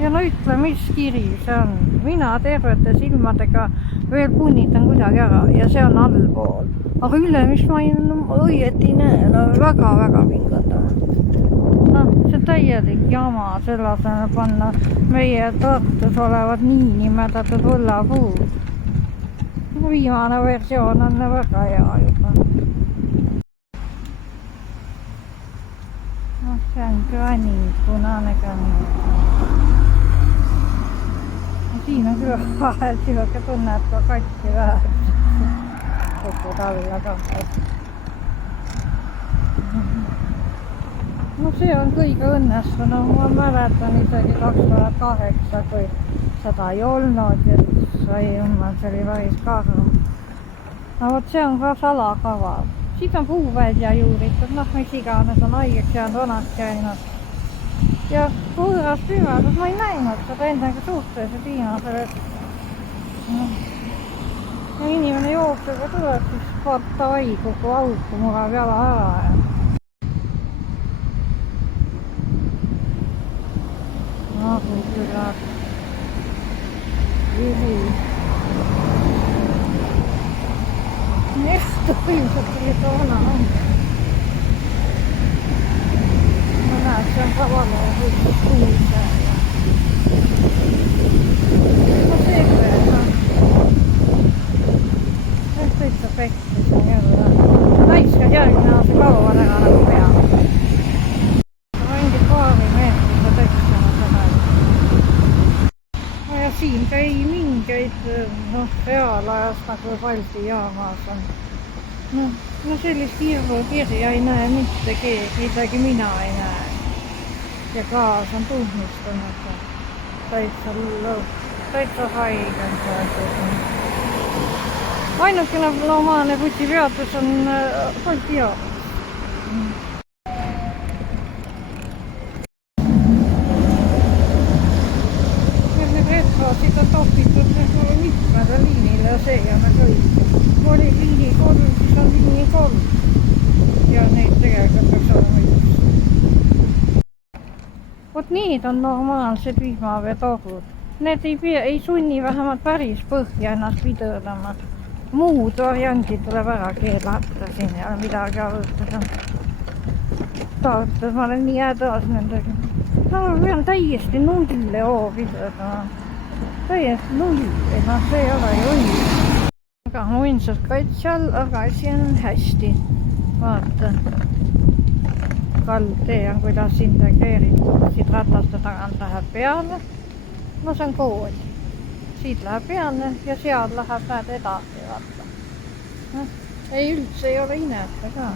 ja no ütle, mis kiri see on. Mina tervete silmadega veel punnitan kuidagi ära ja see on allpool. Aga ülemist ma õieti näe, no väga-väga pingutame. No see täielik jama, selle asemel panna meie Tartus olevad niinimetatud võllapuud. Viimane versioon on väga hea juba. No see on graniit, punane graniit. Siin on küll vahel sihuke tunne, et ka katki vähe kukud alla ka. No see on kõige õnnestunum. Ma mäletan isegi 2008, kui seda ei olnud ja sai ümmal, see oli päris karm. No vot see on ka salakava. Siit on puu välja juuritud, noh mis iganes on haigeks jäänud, vanaks käinud. Ja võõras püümades ma ei näinud seda endaga suhteliselt viimasel, et ja inimene jookseb ja tuleb, siis vaata ai, kogu auku murab jala ära ja kui küllad juhi Nesto ilmselt oli toona on. Ma näen, see on ka valo võttes kuulda. No see küll, ehk täitsa pekki, see on jälle täiskad järgmine aasta kauad ära nagu peab. Mingi paari meetrite tõksena seda. No ja siin ka ei mingeid reaalajast nagu Balti jaamas on. No sellist kirja ei näe mitte keegi, isegi mina ei näe. Ja gaas on tuhmistanud. Täitsa haige on see. Ainukene loomaane bussipeatus on Balti jaamas. Siit on topitud mitmele liinile ja see ja me kõik. Kui oli liini 3, siis on liini 3. Ja neid tegelikult peaks olema just. Vot need on normaalsed vihmaveetorud. Need ei sunni vähemalt päris põhja ennast pidõlema. Muud variandid tuleb ära keelata siin ja midagi arutada. Tartus ma olen nii hädas nendega. No ma pean täiesti nulle pidõlema. Täiesti nulli, see ei ole ju õige. Aga muinselt kaitse all, aga asi on hästi. Vaata. Kaldtee on kuidas integreeritud. Siit rataste tagant läheb peale. No see on kool. Siit läheb peale ja seal läheb näed edasi. Vaata. Ei üldse ei ole inete ka.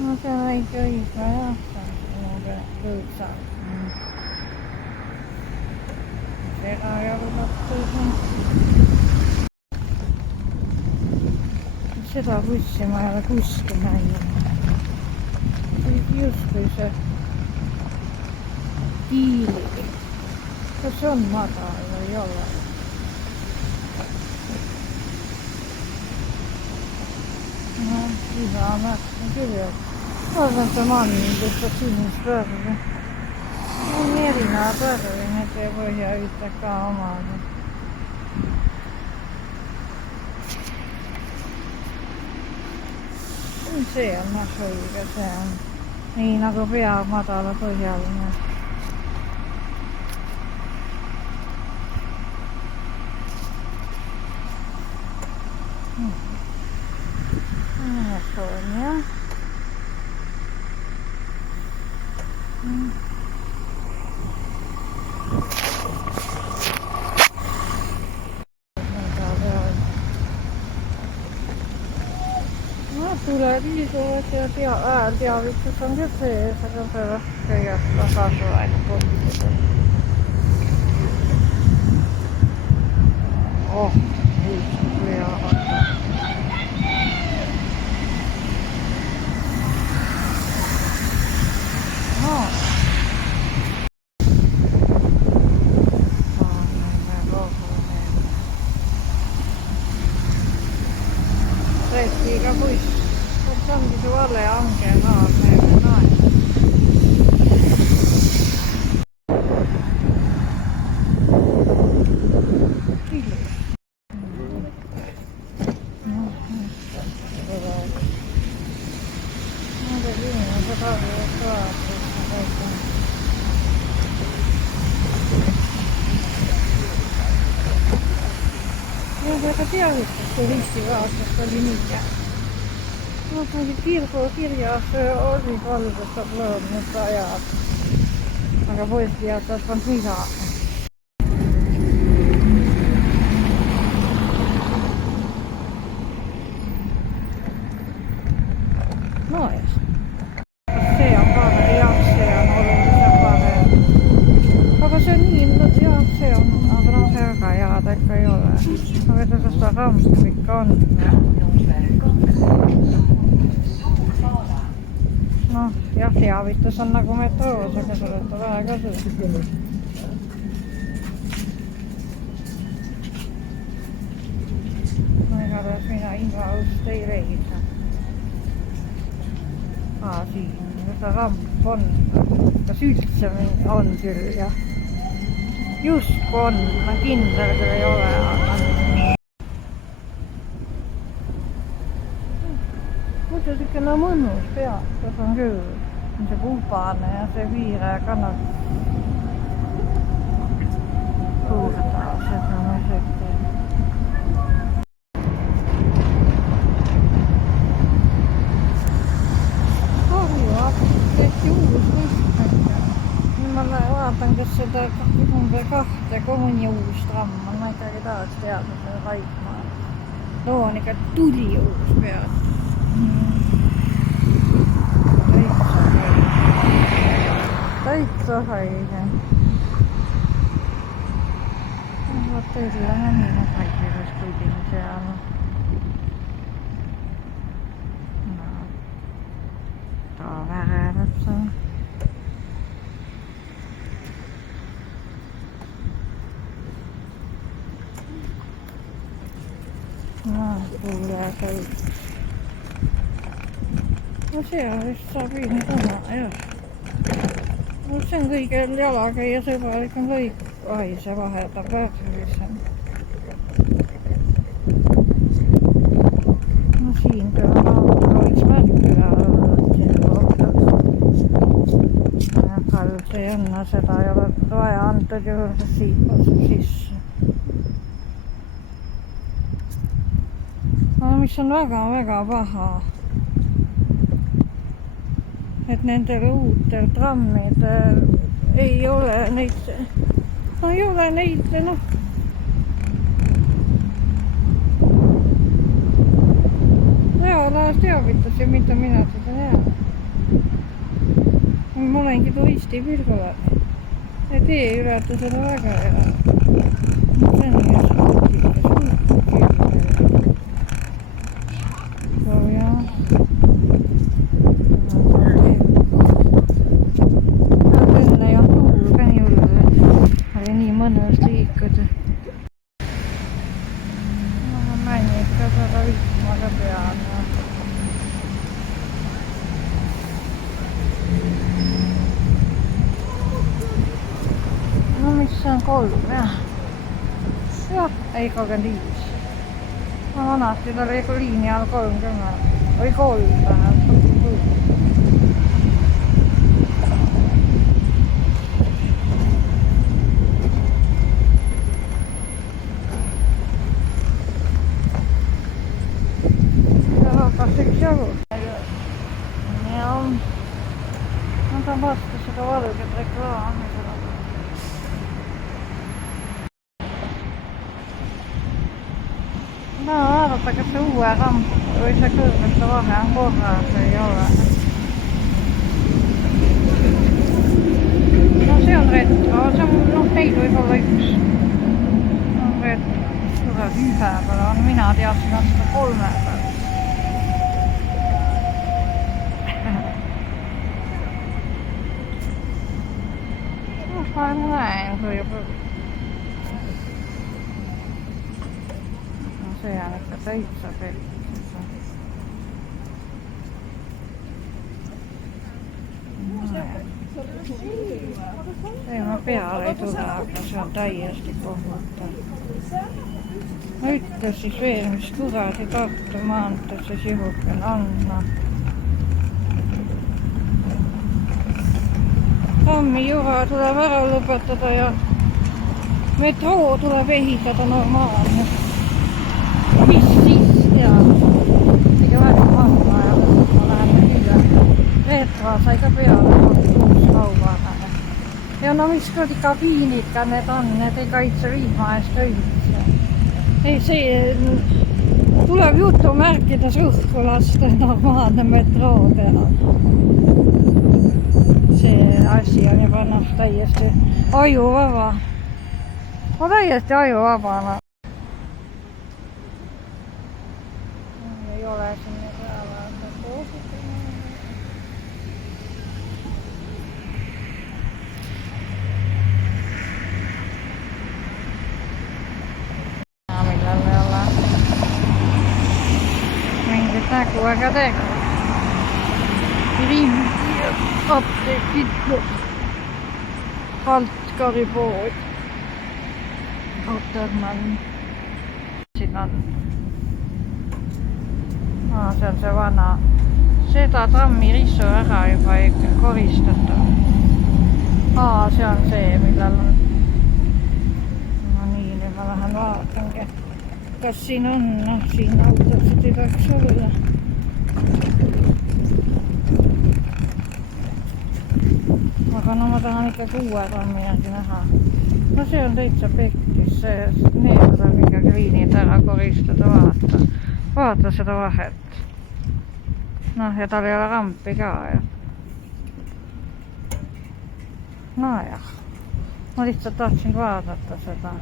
No see on õige õige jah. Lõõtsa. Seda bussi ma ei ole kuskil näinud. Just kui see tiili. Kas see on madal või ei ole? No, iga märk on küll jah. Vaatan see mann, kes on sinist värvi. On erinevad värvi, need ei põhja ütle ka omada. See on õige, see on nii nagu pea madala põhjaline. Estonia. Tuleviisuvat ja äänteavitus on kyllä se, että on perässä ja kasvain kohdissa. Hyvä. Reittiikä pois. Se onkin se vale ankeen naameen näin. väga teavitas, kui 50 aastast oli nii. No kirjas oli valges probleem, mutta ajat. Aga poiski jättäisi vaan lihaa. Nois. Se on parempi, ja se on olullisen parempi. Aga se on niin, ja se on, aga no herra ja taikka ei ole. Aga tästä rampikka on. No, ja teavitus on nagu metroos, aga seda on vähe kasu. No igatahes mina invaust ei leida. Siin, seda ramp on, kas üldse on küll ja justkui on, ma kindel küll ei ole, aga muidu siukene mõnus peatus on küll, see pubane ja see viire kannab kuulda seda mõiseti. Ma vaatan, kas seda number 2 kui mõni uus tramm on, ma ikkagi tahaks teada seda Raikmaa. Loo on ikka tuli uus peatus. Täitsa haige. Vaat teisellä hämminä kaikki olisi kuitenkin siellä. No. Tää on väärät se on. No, tulee kaikki. No siellä vist saa viini tänään, jos. No sen kõigel jalakäija sõbralik on kõik. Ai, se vahetab värvisen. No siin kyllä olisi märkylä ollut sen kohtaks. Kalli Janna seda ei ole vaja antud juhul, se siipas sisse. No mis on väga paha, et nendel uutel trammidel ei ole neid, no ei ole neid, noh. Reaalajas teavitas ja mida mina seda tean. Ma olengi turisti pilgule. Ja tee ületa seda väga hea. See on just se on 3. Joo, ei 35. Mä vanasti oli joku linjalla 30. Oli 3 vähän. Joo, kas yksi joku. Joo. Otan vasta sitä valket reklaamia. No arvata, se uue ramppu või see kõrgeste vahe on korras, ei ole. No see on retro, see on, noh neid võib olla üks. No retro, tuleb 1 peale, on mina teadsin aasta 3 peale. No ma näen, kui juba. See on ikka täitsa pelkis. Ei mä peale ei tule, aga see on täiesti kohutav. Ma ütles siis veel, mis kuradi Tartu maanteed see sihukene on. Tammijura tuleb ära lõpetada ja metroo tuleb ehitada normaalne. mis siis tead. Kõige vähem maha ja ma lähen külla. Reetra sai ka peale uus kaubana. Ja no mis kuradi kabiinid ka need on, need ei kaitse vihma eest õiguse. Ei, see tuleb jutumärkides õhku lasta normaalne metroo teha. See asi on juba täiesti ajuvaba. No täiesti ajuvaba. Ei ole sinne peale. Millal ei ole mingit nägu ega tegu. Apteekid, Kaltkaripood, Rotermann, siin on, see on see vana, seda trammi rissu ära juba ei koristata. See on see, millal on, no nii, nüüd ma lähen vaatangi, kas siin on, siin autosid ei peaks olla. Aga no ma tahan ikkagi uue trammi näha. No see on täitsa pekkis, need tuleb ikka kriinid ära koristada, vaata seda vahet. Noh, ja tal ei ole rampi ka. No jah, ma lihtsalt tahtsin vaadata seda.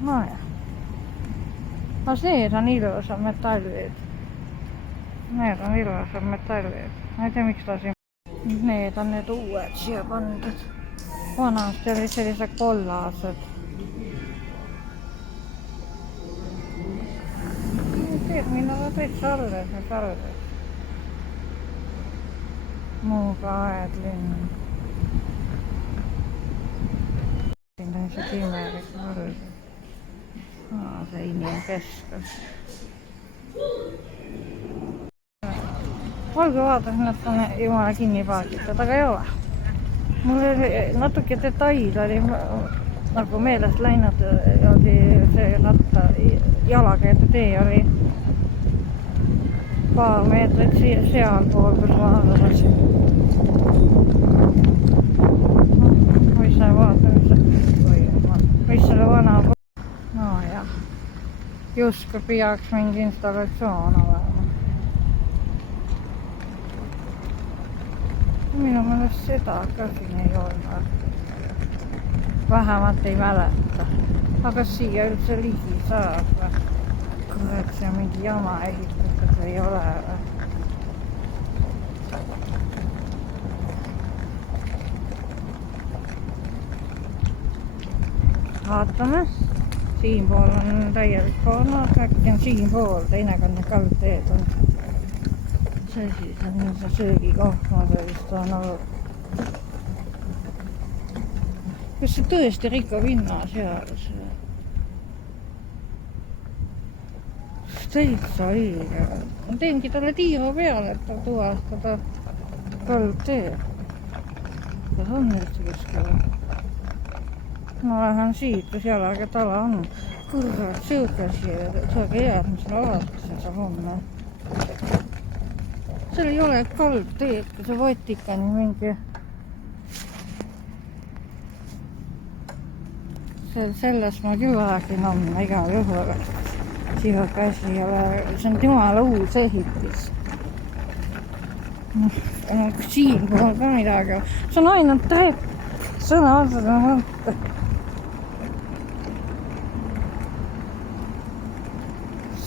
No jah. No need on ilusad metallid. Need on ilusad metallid. Ma ei tea, miks ta siin. Need on need uued siia pandud. Vanasti olid sellised kollased. Terminal on täitsa alles, need alles. Muuga aedlinn. Siin on see timerik alles. See inimkeskus. Olgu vaatasin, et on jumala kinni paargitud, aga ei ole. Mul oli natuke detail oli nagu meelest läinud, oli see ratta jalakäijate tee oli paar meetrit sealpool, kus ma arvasin. Või sa vaatad, mis selle vana no jah, justkui peaks mingi installatsioon olema. Minu meelest seda ka siin ei olnud. Vähemalt ei mäleta. Aga siia üldse ligi saab. Kurat, see on mingi jama ehitatud või ei ole. Vaatame. Siinpool on täielik koona, äkki on siinpool, teinekord kaldteed on. See siis on see söögikoht, ma see vist on olnud. Kas see tõesti Riko Vinna seadus? Täitsa õige. Ma teengi talle tiiru peale, et tuvastada kaldteed. Kas on üldse kuskil? Ma lähen siit, kus jalaga tala on. Kurat, siuke siia, saage head, mis ma vaatasin sa homme. Seal ei ole kaldteed, kui see Vatikani mingi. Selles ma küll räägin on igal juhul. Sihuke asi ei ole, see on jumala uus ehitis. Siinpool ka midagi. See on ainult trepp. Sõna otsa mõtte.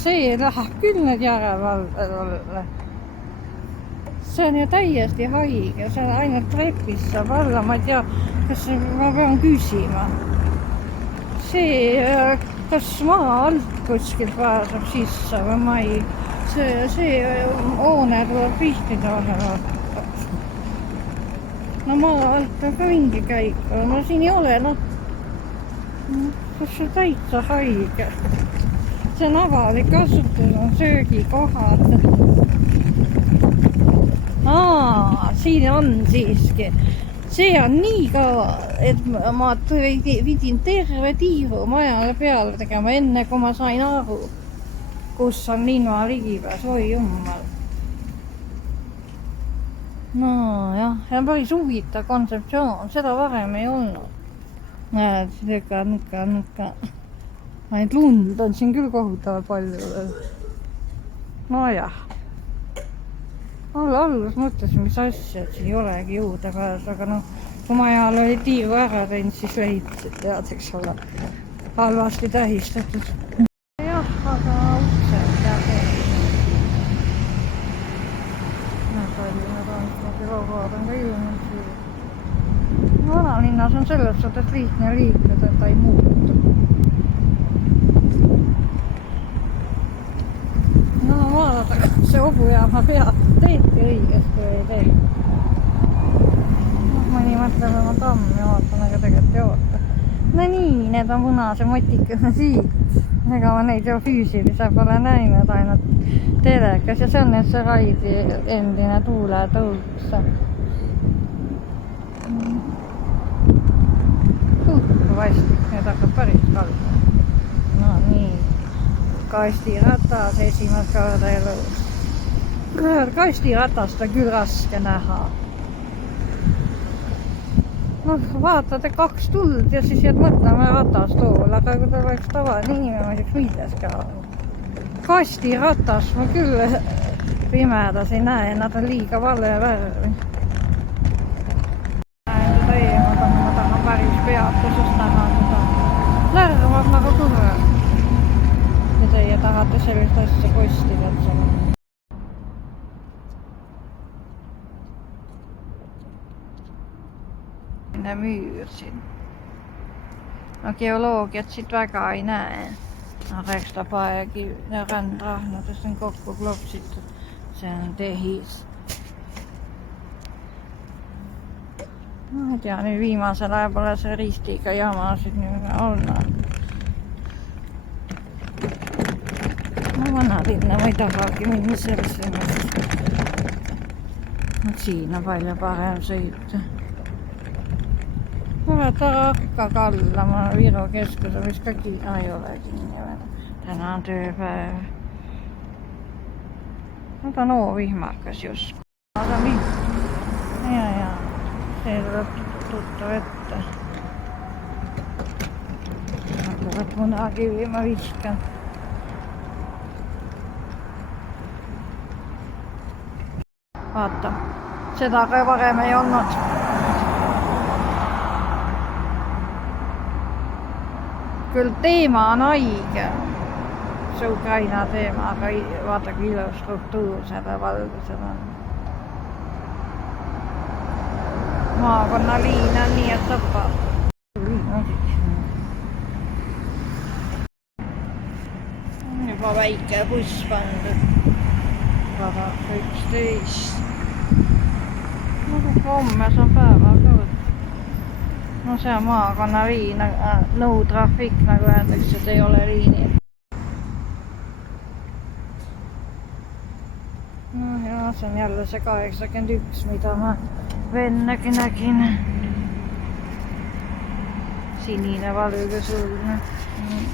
See läheb küll nüüd järelevalvele. See on ju täiesti haige, see ainult trepis saab alla, ma ei tea, kas ma pean küsima. See, kas maa alt kuskilt pääseb sisse või ma ei, see hoone tuleb pihtida vahel. No maa alt on ka mingi käik, no siin ei ole, noh. Kas see täitsa haige? See on avalik kasutus, on söögikohad. Siin on siiski. see on nii kaua, et ma pidin terve tiiru majale peale tegema, enne kui ma sain aru, kus on linna ligipääs. Oi jummal. No jah, see on päris huvitav kontseptsioon, seda varem ei olnud. Näed, nõka. Ainult lund on siin küll kohutavalt palju. No jah. Alguses mõtlesin, mis asja, et siin ei olegi juurdepääs, aga noh, kui ma ajal oli tiiru ära teinud, siis ehitasid tead, eks ole, halvasti tähistatud. Jah, aga uksed jääb Tallinna on ka ilmunud siia. Vanalinnas on selles suhtes lihtne liikleda, et ta ei muutu. No vaadata, kas see hobujaama peab teedki õigesti või ei tee. Mõni mõtleb oma tammi vaatan, aga tegelikult ei oota. No nii, need on punase motikene siit. Ega ma neid ju füüsilise pole näinud, ainult telekas ja see on nüüd see Raidi endine tuuletõuks. Kui vastik, need hakkab päris kalda. No nii. Kastiratas esimest korda elus. Kastiratast on küll raske näha. Noh, vaatad, et 2 tuld ja siis jääd mõtlema ratastool, aga kui ta oleks tavaline inimene, ma ei milles ka. Kastiratas ma küll pimedas ei näe, nad on liiga vale värvi. Ma tahan päris peatusest näha seda. Lärmab nagu kurat. Ja teie tahate sellist asja postida, et see on. Müür siin. No geoloogiat siit väga ei näe. Aga eks ta paekivi ja rändrahnadest on kokku klopsitud. See on tehis. Ma ei tea, nüüd viimasel ajal pole see ristiga jamasid nii olnud. No vanalinna ma ei tahagi minna sellesse mõttes. Siin on palju parem sõita. Vaata hakka kalla, ma Viru keskuse vist ka ei ole kinni. Täna on tööpäev. No ta on vihmakas just. Aga ja. See tuleb tuttav ette. Hakkavad munakivi ma viskan. Vaata, seda ka varem ei olnud. Küll teema on haige, see Ukraina teema, aga vaata kui ilus struktuur selle valgusel on. Maakonnaliin on nii, et tapab. Juba väike buss pandud. 11. Homme on päeva ka võtta. No see on maakonnaliin, no trafik nagu öeldakse, et ei ole liini. No ja see on jälle see 81, mida ma vennagi nägin. Sinine valge sulne.